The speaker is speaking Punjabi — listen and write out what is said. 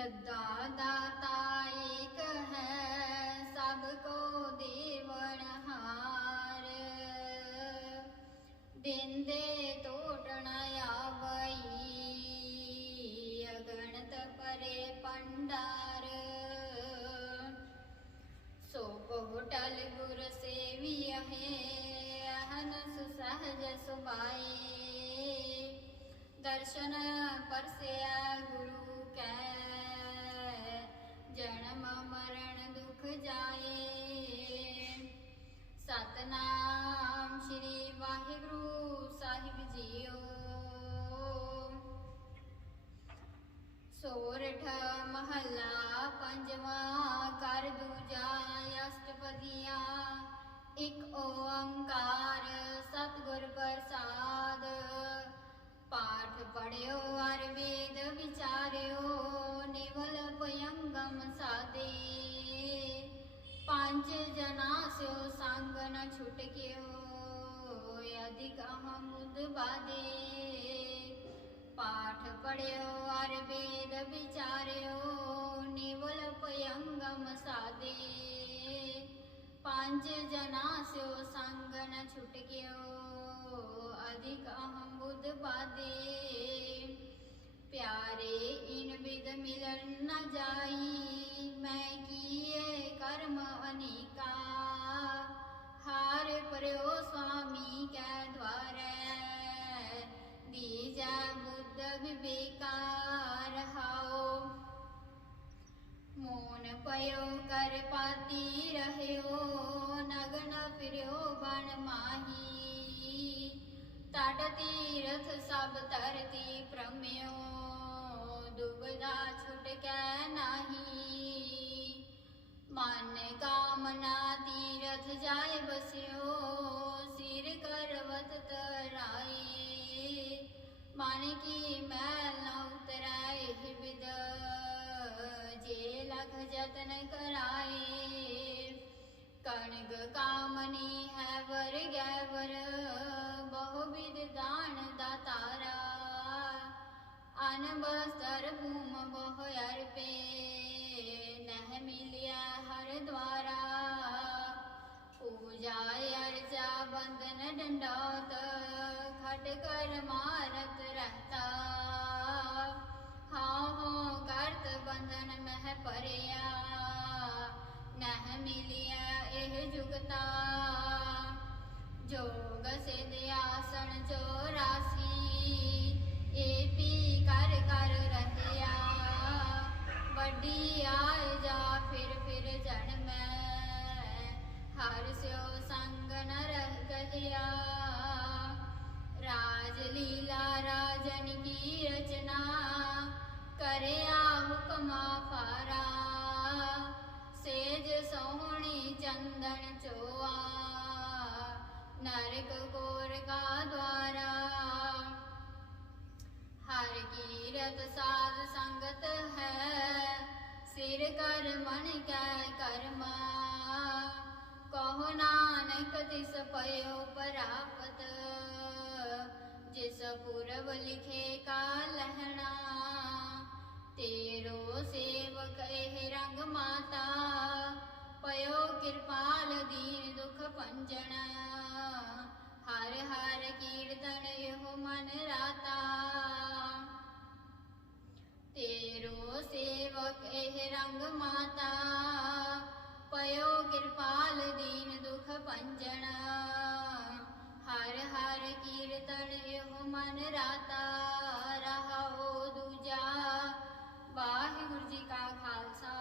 ਦੱਦਾ ਦਾਤਾ ਏਕ ਹੈ ਸਭ ਕੋ ਦੇਵਨ ਹਾਰ ਬਿੰਦੇ ਟੋਟਣ ਆਵਈ ਅਗਣਤ ਪਰੇ ਪੰਡਾਰ ਸੋ ਬਹੁਟਲ ਗੁਰ ਸੇਵੀ ਹੈ ਅਹਨ ਸੁਸਹਜ ਸੁਭਾਈ ਦਰਸ਼ਨ ਪਰਸਿਆ ਗੁਰੂ ਕੈ ਜਨਮ ਮਰਨ ਦੁਖ ਜਾਏ। ਸਤਨਾਮ ਸ੍ਰੀ ਵਾਹਿਗੁਰੂ ਸਾਹਿਬ ਜੀਓ। ਸੋਰਠ ਮਹਲਾ ਪੰਜਵਾਂ ਕਰ ਦੂਜਾ ਅਸ਼ਟਪਦੀਆਂ। ਇਕ ਓੰਕਾਰ ਸਤਗੁਰ ਪ੍ਰਸਾਦ। ਪਾਠ ਪੜਿਓ ਪੰਜ ਜਨਾ ਸਿਓ ਸੰਗ ਨ ਛੁਟਕਿਓ ਅਧਿਕ ਅਹਮ ਮੁਦ ਬਾਦੇ ਪਾਠ ਪੜਿਓ ਅਰ ਵੇਦ ਵਿਚਾਰਿਓ ਨਿਵਲ ਭਯੰਗਮ ਸਾਦੇ ਪੰਜ ਜਨਾ ਸਿਓ ਸੰਗ ਨ ਛੁਟਕਿਓ ਅਧਿਕ ਅਹਮ ਬੁੱਧ ਬਾਦੇ ਪਿਆਰੇ ਇਨ ਵਿਦ ਮਿਲਨ ਨ ਜਾਈ ਹਾਰ ਪਰਿਓ ਸੁਆਮੀ ਕੈ ਦਵਾਰੈ ਦੀਜੈ ਬੁੱਧ ਵਿਵੇਕਾ ਰਹਾਓ ਮੋਨ ਪਇਓ ਕਰ ਪਾਤੀ ਰਹਿਓ, ਨਗਨ ਫਿਰਿਓ ਬਨ ਮਾਹੀ। ਤਟ ਤੀਰਥ ਸਭ ਧਰਤੀ ਪ੍ਰਮਿਓ ਦੁਬਦਾ ਛੁਟ ਕੈ ਨਾਹੀ। ਮਨ ਕਾਮਨਾ ਤੀਰਥ ਜਾਏ ਬਸਿਓ ਸਿਰ ਕਰਵਤ ਤਰਾਏ ਮਨ ਕੀ ਮੈਲ ਨ ਉਤਰਾਏ ਹਿਰਦ ਜੇ ਲਖ ਜਤਨ ਕਰਾਏ ਕਣਗ ਕਾਮਨੀ ਹੈ ਵਰ ਗੈ ਵਰ ਬਹੁ ਵਿਦ ਦਾਨ ਦਾਤਾਰਾ ਅਨ ਬਸਤਰ ਭੂਮ ਬਹੁ ਮਿਲਿਆ ਹਰ ਦਵਾਰਾ ਪੂਜਾ ਅਰਚਾ ਬੰਦਨ ਡੰਡੋਤ, ਖਟ ਕਰ ਮਾਰਤ ਰਹਤਾ। ਹਾਂ, ਹੋ, ਕਰਤ ਬੰਧਨ ਮਹਿ ਪਰਿਆ ਨਹਿ ਮਿਲਿਆ ਇਹ ਜੁਗਤਾ। ਜੋਗ ਸਿਧ ਆਸਣ ਰਾਜਨ ਕੀ ਰਚਨਾ, ਕਰਿਆ ਹੁਕਮਾ ਫਾਰਾ ਸੇਜ ਸੋਹਣੀ ਚੰਦਨ ਚੋਆ, ਨਰਕ ਕੋਰ ਕਾ ਦਵਾਰਾ ਹਰ ਕੀਰਤ ਸਾਧ ਸੰਗਤ ਹੈ, ਸਿਰ ਕਰ ਮਨ ਕੈ ਕਰਮਾ। ਕਹੋ ਨਾਨਕ ਤਿਸ ਪਇਓ ਪ੍ਰਾਪਤ। ਜਿਸ ਪੁਰਬ ਲਿਖੇ ਕਾ ਲਹਿਣਾ, ਤੇਰੋ ਸੇਵਕ ਇਹ ਰੰਗ ਮਾਤਾ, ਪਇਓ ਕਿਰਪਾਲ ਦੀਨ ਦੁਖ ਭੰਜਨ ਹਰ ਹਰ ਕੀਰਤਨ ਇਹੋ ਮਨ ਰਾਤਾ। ਤੇਰੋ ਸੇਵਕ ਇਹ ਰੰਗ ਮਾਤਾ, ਪਇਓ ਕਿਰਪਾਲ ਹਰ ਹਰ ਕੀਰਤਨ ਇਹੋ ਮਨ ਰਾਤਾ ਰਹਾਉ ਦੂਜਾ। ਵਾਹਿਗੁਰੂ ਜੀ ਕਾ ਖਾਲਸਾ